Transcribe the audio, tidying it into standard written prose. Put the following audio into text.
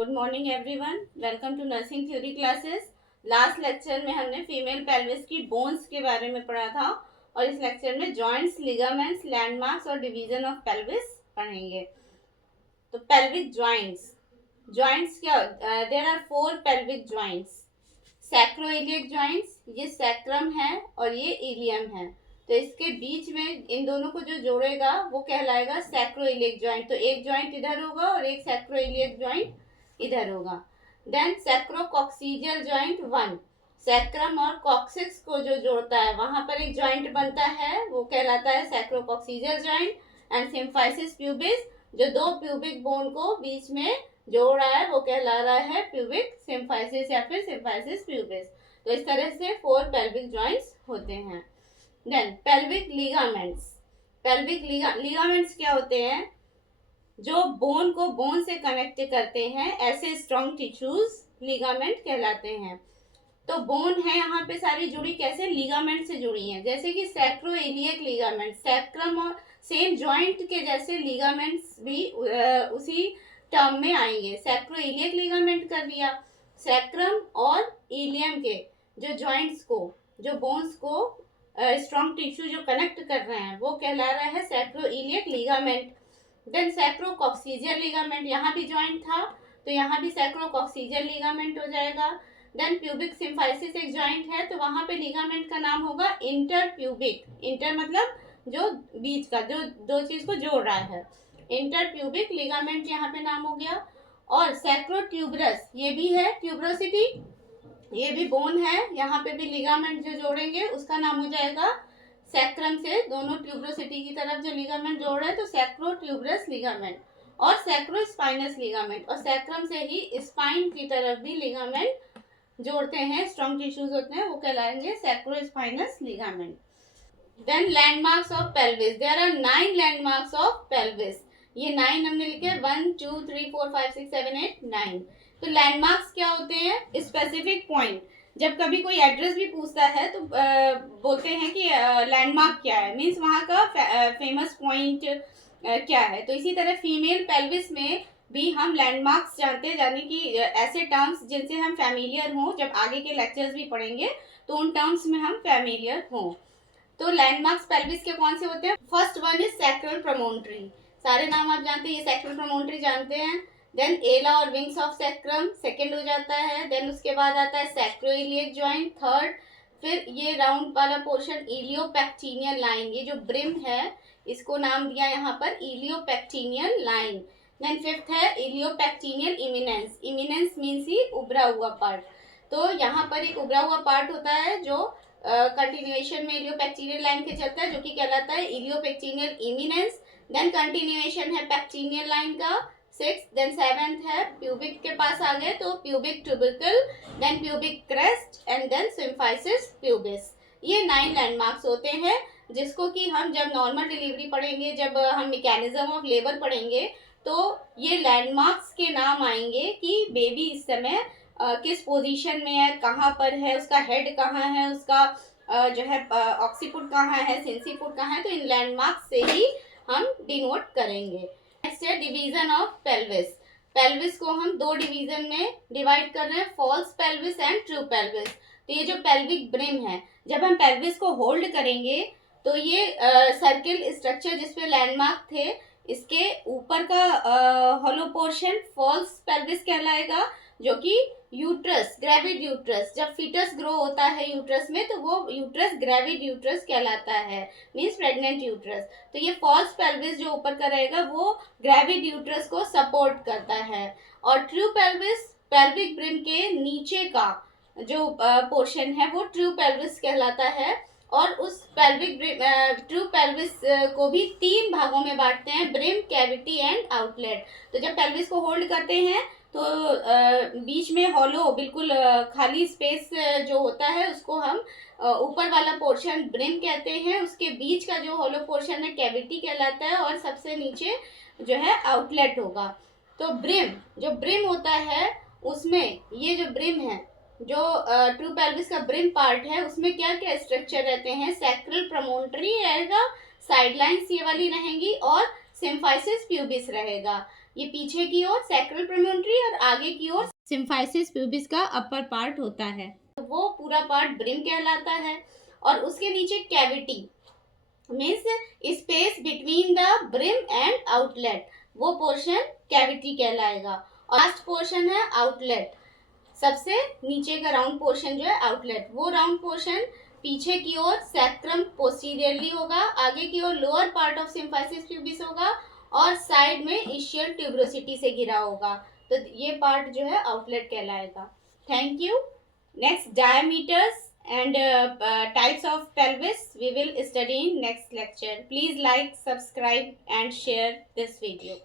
Good morning everyone, welcome to nursing theory classes. Last lecture में हमने female pelvis की bones के बारे में पढ़ा था और इस लेक्चर में जॉइंट्स, लिगामेंट्स, लैंडमार्क्स और डिवीजन ऑफ पेल्विस पढ़ेंगे। तो पेल्विक जॉइंट्स, जॉइंट्स क्या, there are 4 pelvic joints. Sacroiliac joints, ये सैक्रम है और ये इलियम है। तो इसके बीच में इन दोनों को जो जोड़ेगा वो कहलाएगा सैक्रोइलियक जॉइंट। तो एक जॉइंट इधर होगा और एक सैक्रोइलियक जॉइंट इधर होगा। देन सैक्रोकॉक्सिडियल जॉइंट 1, सैक्रम और कॉक्सिक्स को जो जोड़ता है वहां पर एक जॉइंट बनता है, वो कहलाता है सैक्रोकॉक्सिडियल जॉइंट। एंड सिम्फाइसिस प्यूबिस, जो दो प्यूबिक बोन को बीच में जोड़ रहा है वो कहला रहा है प्यूबिक सिम्फाइसिस या फिर सिम्फाइसिस प्यूबिस। तो इस तरह से 4 पेल्विक जॉइंट्स होते हैं। Then pelvic ligaments, pelvic ligaments क्या होते हैं? जो बोन को बोन से कनेक्ट करते हैं, ऐसे स्ट्रॉन्ग टिश्यूज लिगामेंट कहलाते हैं। तो बोन है यहाँ पे सारी जुड़ी, कैसे? लिगामेंट से जुड़ी हैं। जैसे कि सैक्रोइलियक लिगामेंट, सैक्रम और सेम जॉइंट के जैसे लिगामेंट्स भी उसी टर्म में आएंगे। सैक्रोइलियक लिगामेंट कर दिया, सैक्रम और इलियम के जो जॉइंट्स को, जो बोन्स को स्ट्रॉन्ग टिश्यू जो कनेक्ट कर रहे हैं वो कहला रहा है सैक्रोइलियक लिगामेंट। देन सैक्रोकॉक्सिडियल लिगामेंट, यहाँ भी जॉइंट था तो यहाँ भी सैक्रोकॉक्सिडियल लिगामेंट हो जाएगा। देन प्यूबिक सिम्फाइसिस एक जॉइंट है तो वहां पे लिगामेंट का नाम होगा इंटर प्यूबिक। इंटर मतलब जो बीच का, जो दो चीज को जोड़ रहा है, इंटर प्यूबिक लिगामेंट यहाँ पे नाम हो गया। और सैक्रोट्यूबरस, ये भी है ट्यूबरोसिटी, ये भी बोन है, यहाँ पे भी लिगामेंट जो जोड़ेंगे उसका नाम हो जाएगा सैक्रम से दोनों ट्यूबरोसिटी की तरफ जो लिगामेंट जोड़ रहे हैं तो सैक्रोट्यूबरस लिगामेंट। और सैक्रोस्पाइनस लिगामेंट, और सैक्रम से ही स्पाइन की तरफ भी लिगामेंट जोड़ते हैं, स्ट्रॉन्ग टिश्यूज होते हैं, वो कहलाएंगे sacrospinous ligament. Then landmarks of pelvis, there are 9 landmarks of pelvis. ये 9 हमने लिखे, 1 2 3 4 5 6 7 8 9। तो लैंडमार्क्स क्या होते हैं? Specific point. जब कभी कोई एड्रेस भी पूछता है तो बोलते हैं कि लैंडमार्क क्या है, मीन्स वहाँ का फेमस पॉइंट क्या है। तो इसी तरह फीमेल पेल्विस में भी हम लैंडमार्क्स जानते हैं, यानी कि ऐसे टर्म्स जिनसे हम फैमिलियर हों, जब आगे के लेक्चर्स भी पढ़ेंगे तो उन टर्म्स में हम फैमिलियर हों। तो लैंडमार्क्स पेल्विस के कौन से होते हैं? फर्स्ट वन इज सैक्रल प्रमोन्ट्री, सारे नाम आप जानते हैं, ये सैक्रल प्रमोन्ट्री जानते हैं। देन एला और विंग्स ऑफ सैक्रम सेकंड हो जाता है। देन उसके बाद आता है सैक्रोइलियक जॉइंट थर्ड। फिर ये राउंड वाला पोर्शन इलियोपेक्टिनियल लाइन, ये जो ब्रिम है इसको नाम दिया यहाँ पर इलियोपेक्टिनियल लाइन। देन फिफ्थ है इलियोपेक्टिनियल इमिनेंस, इमिनेंस मीन्स ही उभरा हुआ पार्ट। तो यहाँ पर एक उभरा हुआ पार्ट होता है जो कंटिन्यूएशन में इलियोपेक्टिनियल लाइन के चलता है, जो कि कहलाता है इलियोपेक्टिनियल इमिनेंस। देन कंटिन्यूएशन है पेक्टिनियल लाइन का 6। देन 7th है प्यूबिक के पास आ गए तो pubic tubercle, then pubic crest and then symphysis pubis. ये 9 लैंडमार्क्स होते हैं जिसको कि हम जब नॉर्मल डिलीवरी पढ़ेंगे, जब हम मैकेनिज्म ऑफ लेबर पढ़ेंगे तो ये लैंडमार्क्स के नाम आएंगे कि बेबी इस समय किस पोजीशन में है, कहाँ पर है, उसका हेड कहाँ है, उसका जो है ऑक्सीपुट कहाँ है, सेंसीपुट कहाँ है। तो इन लैंडमार्क्स से ही हम डिनोट करेंगे। नेक्स्ट है डिवीजन ऑफ पेल्विस। पेल्विस को हम 2 डिवीजन में डिवाइड कर रहे हैं, false pelvis and true pelvis. तो ये जो पेल्विक ब्रिम है, जब हम पेल्विस को होल्ड करेंगे तो ये सर्किल स्ट्रक्चर जिसपे लैंडमार्क थे, इसके ऊपर का हॉलो पोर्शन फॉल्स पेल्विस कहलाएगा, जो कि यूट्रस, ग्रेविड यूट्रस, जब फीटस ग्रो होता है यूट्रस में तो वो यूट्रस ग्रेविड यूट्रस कहलाता है, मीन्स प्रेग्नेंट यूट्रस। तो ये फॉल्स पेल्विस जो ऊपर का रहेगा वो ग्रेविड यूट्रस को सपोर्ट करता है। और ट्रू पेल्विस, पेल्विक ब्रिम के नीचे का जो पोर्शन है वो ट्रू पेल्विस कहलाता है। और उस पेल्विक ट्रू पेल्विस को भी 3 भागों में बांटते हैं, ब्रिम, कैविटी एंड आउटलेट। तो जब पेल्विस को होल्ड करते हैं तो बीच में हॉलो, बिल्कुल खाली स्पेस जो होता है उसको हम ऊपर वाला पोर्शन ब्रिम कहते हैं, उसके बीच का जो हॉलो पोर्शन है कैविटी कहलाता है, और सबसे नीचे जो है आउटलेट होगा। तो ब्रिम, जो ब्रिम होता है उसमें ये जो ब्रिम है, जो ट्रू पेल्विस का ब्रिम पार्ट है, उसमें क्या क्या स्ट्रक्चर रहते हैं? सैक्रल प्रमोन्ट्री रहेगा, साइडलाइंस ये वाली रहेंगी, और सिम्फाइसिस प्यूबिस रहेगा। ये पीछे की ओर सैक्रल प्रोमोन्ट्री और आगे की ओर सिम्फाइसिस प्यूबिस का अपर पार्ट होता है, तो वो पूरा पार्ट ब्रिम कहलाता है। और उसके नीचे cavity means space between the brim and outlet, वो पोर्शन कैविटी कहलाएगा। और लास्ट पोर्शन है आउटलेट, सबसे नीचे का राउंड पोर्शन जो है आउटलेट, वो राउंड पोर्शन पीछे की ओर सैक्रम पोस्टीरियरली होगा, आगे की ओर lower part of symphysis pubis होगा और साइड में इशियल ट्यूबरोसिटी से घिरा होगा, तो ये पार्ट जो है आउटलेट कहलाएगा। Thank you. Next diameters and types of pelvis we will study in next lecture. Please like, subscribe and share this video.